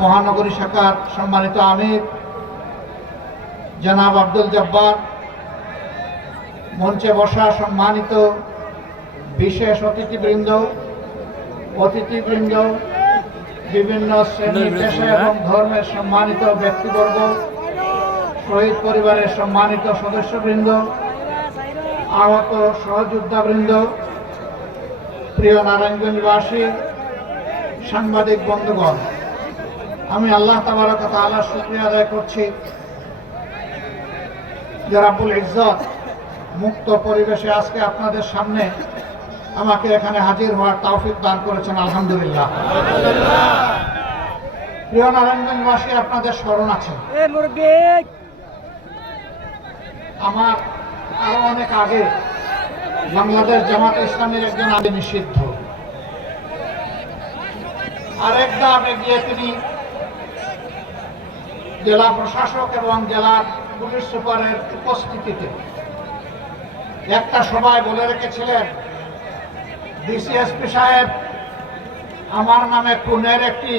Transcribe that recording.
মহানগরী শাখার সম্মানিত আমির জনাব আব্দুল জব্বার, মঞ্চে বসা সম্মানিত বিশেষ অতিথিবৃন্দ, বিভিন্ন শ্রেণী পেশা এবং ধর্মের সম্মানিত ব্যক্তিবর্গ, শহীদ পরিবারের সম্মানিত সদস্যবৃন্দ, আহত সহযোদ্ধাবৃন্দ, প্রিয় নারায়ণগঞ্জবাসী, সাংবাদিক বন্ধুগণ, আমি আল্লাহ তাবারক ওয়া তাআলার শুকরিয়া আদায় করছি যে রাব্বুল ইজ্জত মুক্ত পরিবেশে আজকে আপনাদের সামনে আমাকে এখানে হাজির হওয়ার তৌফিক দান করেছেন। আলহামদুলিল্লাহ। প্রিয় নারায়ণগঞ্জবাসী, আপনাদের স্মরণ আছে আমার আরো অনেক আগে বাংলাদেশ জামাত ইসলামীর একজন আগে নিষিদ্ধ, আরেক ধাপ এগিয়ে তিনি জেলা প্রশাসক এবং জেলার পুলিশ সুপারের উপস্থিতিতে একটা সভায় বলে রেখেছিলেন, ডিসিএসপি সাহেব, আমার নামে খুনের একটি